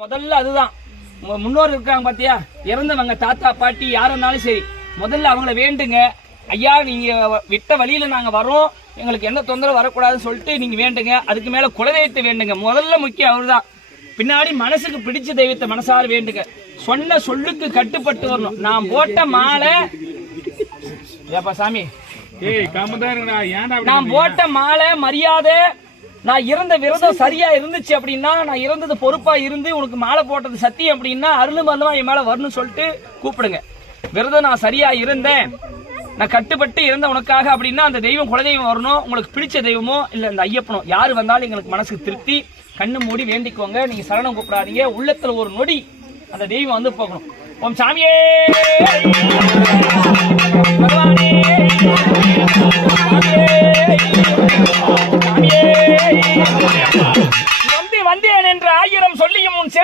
முதல்ல அதுதான் முன்னோர் இருக்காங்க பாத்தியா, இறந்தவங்க தாத்தா பாட்டி யாரும் இருந்தாலும் சரி, முதல்ல அவங்கள வேண்டுங்க. ஐயா நீங்க விட்ட வழியில நாங்க வரோம், எங்களுக்கு எந்த தொந்தரவு வரக்கூடாதுன்னு சொல்லிட்டு நீங்க வேண்டுங்க. அதுக்கு மேல குலதெய்வத்தை வேண்டுங்க. முதல்ல முக்கியம் அவர்தான். பின்னாடி மனசுக்கு பிடிச்ச தெய்வத்தை மனசார வேண்டுங்க. சொன்ன சொல்லுக்கு கட்டுப்பட்டு வரணும். நான் போட்ட மாலை ஏப்பா சாமி, நான் போட்ட மாலை மரியாதை, நான் இறந்த விரதம் சரியா இருந்துச்சு அப்படின்னா, நான் இறந்தது பொறுப்பா இருந்து உனக்கு மாலை போட்டது சத்தியம் அப்படின்னா அருள் மருந்தமா என் மேல வரணும்னு சொல்லிட்டு கூப்பிடுங்க. விரதம் நான் சரியா இருந்தேன், நான் கட்டுப்பட்டு இருந்த உனக்காக அப்படின்னா அந்த தெய்வம் குலதெய்வம் வரணும். உங்களுக்கு பிடிச்ச தெய்வமோ இல்ல இந்த ஐயப்பனோ யாரு வந்தாலும் எங்களுக்கு மனசுக்கு திருப்தி. கண்ணு மூடி வேண்டிக்கோங்க. நீங்க சரணம் கூப்பிடாதீங்க. உள்ளத்துல ஒரு நொடி அந்த தெய்வம் வந்து போகணும். ஓம் சாமியே பகவானே